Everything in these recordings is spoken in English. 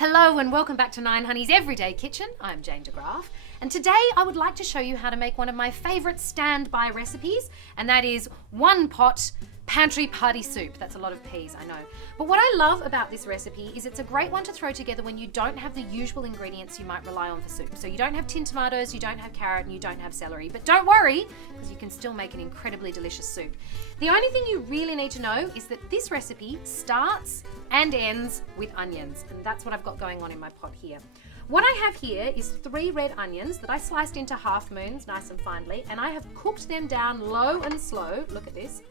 Hello and welcome back to 9Honey's Everyday Kitchen. I'm Jane DeGraff, and today I would like to show you how to make one of my favourite standby recipes, and that is one pot pantry party soup. That's a lot of peas, I know. But what I love about this recipe is it's a great one to throw together when you don't have the usual ingredients you might rely on for soup. So you don't have tin tomatoes, you don't have carrot, and you don't have celery. But don't worry, because you can still make an incredibly delicious soup. The only thing you really need to know is that this recipe starts and ends with onions, and that's what I've got going on in my pot here. What I have here is 3 red onions that I sliced into half moons, nice and finely, and I have cooked them down low and slow, look at this,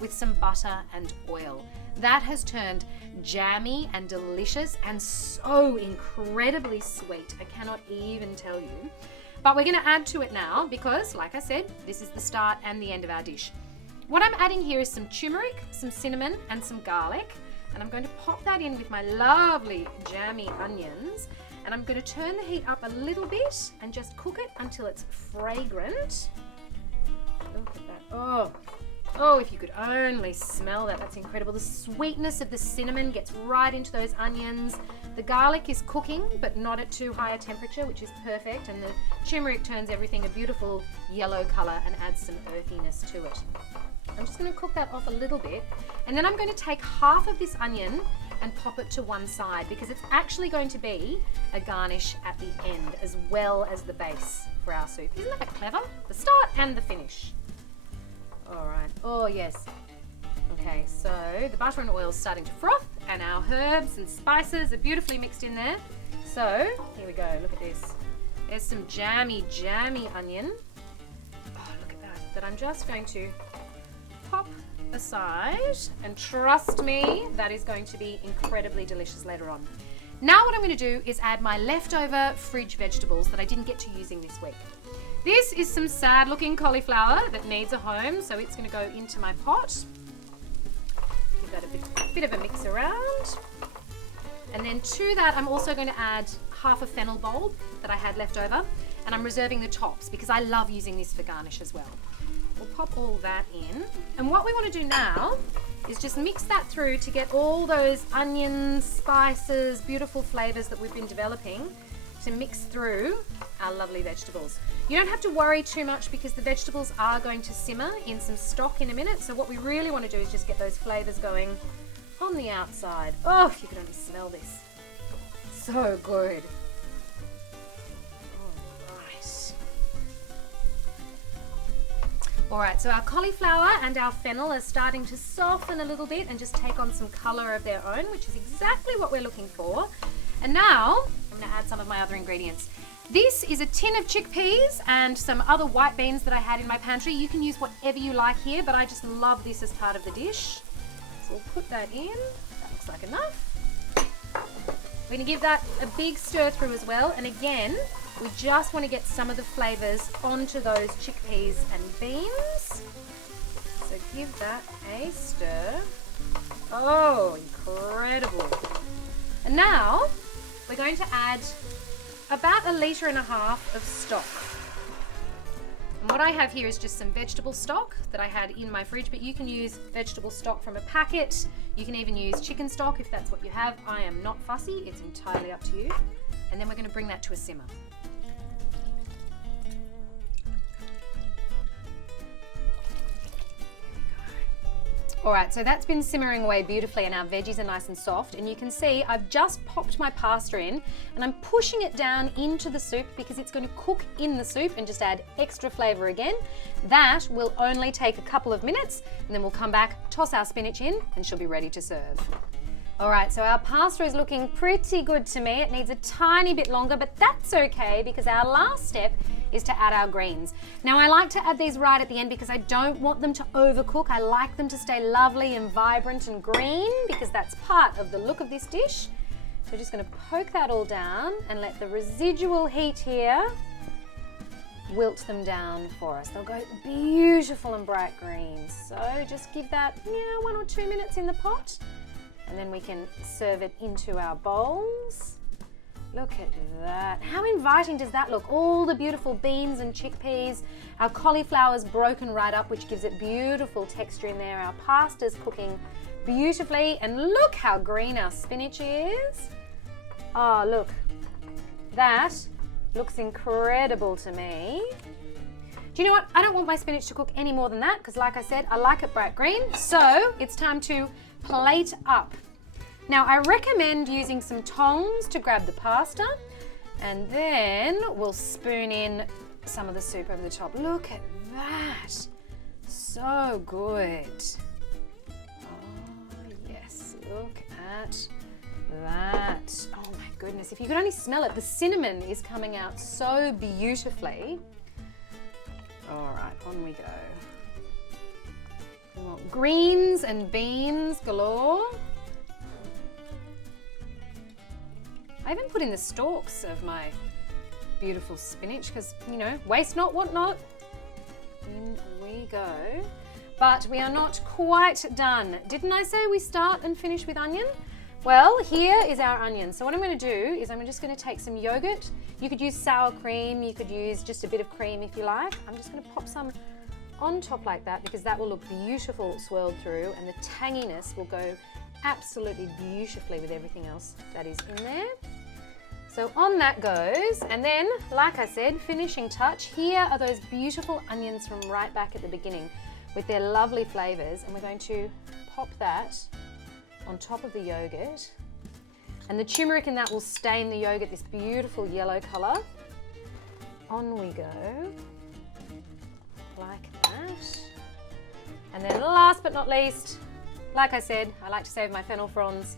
with some butter and oil. That has turned jammy and delicious and so incredibly sweet. I cannot even tell you. But we're gonna add to it now because, like I said, this is the start and the end of our dish. What I'm adding here is some turmeric, some cinnamon, and some garlic. And I'm going to pop that in with my lovely jammy onions. And I'm going to turn the heat up a little bit and just cook it until it's fragrant. Look at that. Oh, if you could only smell that, that's incredible. The sweetness of the cinnamon gets right into those onions. The garlic is cooking, but not at too high a temperature, which is perfect. And the turmeric turns everything a beautiful yellow color and adds some earthiness to it. I'm just going to cook that off a little bit, and then I'm going to take half of this onion and pop it to one side because it's actually going to be a garnish at the end as well as the base for our soup. Isn't that clever? The start and the finish. All right. Oh, yes. Okay, so the butter and oil is starting to froth, and our herbs and spices are beautifully mixed in there. So here we go. Look at this. There's some jammy onion. Oh, look at that I'm just going to pop aside, and trust me, that is going to be incredibly delicious later on. Now what I'm going to do is add my leftover fridge vegetables that I didn't get to using this week. This is some sad looking cauliflower that needs a home, so it's going to go into my pot. Give that a bit of a mix around. And then to that I'm also going to add half a fennel bulb that I had left over, and I'm reserving the tops because I love using this for garnish as well. We'll pop all that in, and what we want to do now is just mix that through to get all those onions, spices, beautiful flavors that we've been developing to mix through our lovely vegetables. You don't have to worry too much because the vegetables are going to simmer in some stock in a minute, so what we really want to do is just get those flavors going on the outside. Oh, if you could only smell this. So good. Alright, so our cauliflower and our fennel are starting to soften a little bit and just take on some colour of their own, which is exactly what we're looking for. And now, I'm going to add some of my other ingredients. This is a tin of chickpeas and some other white beans that I had in my pantry. You can use whatever you like here, but I just love this as part of the dish. So we'll put that in. That looks like enough. We're going to give that a big stir through as well, and again, we just want to get some of the flavours onto those chickpeas and beans. So give that a stir. Oh, incredible. And now we're going to add about 1.5 litres of stock. And what I have here is just some vegetable stock that I had in my fridge, but you can use vegetable stock from a packet. You can even use chicken stock if that's what you have. I am not fussy, it's entirely up to you. And then we're going to bring that to a simmer. Alright, so that's been simmering away beautifully and our veggies are nice and soft, and you can see I've just popped my pasta in and I'm pushing it down into the soup because it's going to cook in the soup and just add extra flavour again. That will only take a couple of minutes, and then we'll come back, toss our spinach in, and she'll be ready to serve. Alright, so our pasta is looking pretty good to me. It needs a tiny bit longer, but that's okay because our last step is to add our greens. Now I like to add these right at the end because I don't want them to overcook. I like them to stay lovely and vibrant and green because that's part of the look of this dish. So we're just going to poke that all down and let the residual heat here wilt them down for us. They'll go beautiful and bright green. So just give that 1 or 2 minutes in the pot, and then we can serve it into our bowls. Look at that. How inviting does that look? All the beautiful beans and chickpeas. Our cauliflower's broken right up, which gives it beautiful texture in there. Our pasta's cooking beautifully, and look how green our spinach is. Oh, look. That looks incredible to me. Do you know what? I don't want my spinach to cook any more than that because, like I said, I like it bright green. So it's time to plate up. Now, I recommend using some tongs to grab the pasta, and then we'll spoon in some of the soup over the top. Look at that. So good. Oh, yes. Look at that. Oh my goodness. If you could only smell it, the cinnamon is coming out so beautifully. All right, on we go. We want greens and beans galore. I even put in the stalks of my beautiful spinach because, you know, waste not, want not. In we go. But we are not quite done. Didn't I say we start and finish with onion? Well, here is our onion. So what I'm going to do is I'm just going to take some yogurt. You could use sour cream, you could use just a bit of cream if you like. I'm just going to pop some on top like that because that will look beautiful swirled through, and the tanginess will go absolutely beautifully with everything else that is in there. So on that goes, and then, like I said, finishing touch, here are those beautiful onions from right back at the beginning with their lovely flavours, and we're going to pop that on top of the yogurt, and the turmeric in that will stain the yogurt this beautiful yellow colour. On we go, like that. And then last but not least, like I said, I like to save my fennel fronds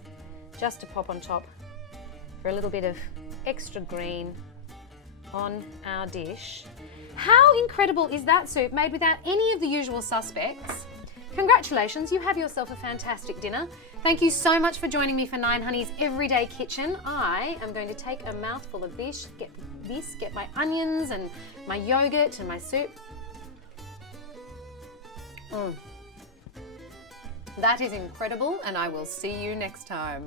just to pop on top for a little bit of extra green on our dish. How incredible is that soup made without any of the usual suspects? Congratulations, you have yourself a fantastic dinner. Thank you so much for joining me for 9Honey's Everyday Kitchen. I am going to take a mouthful of this, get my onions and my yogurt and my soup. That is incredible, and I will see you next time.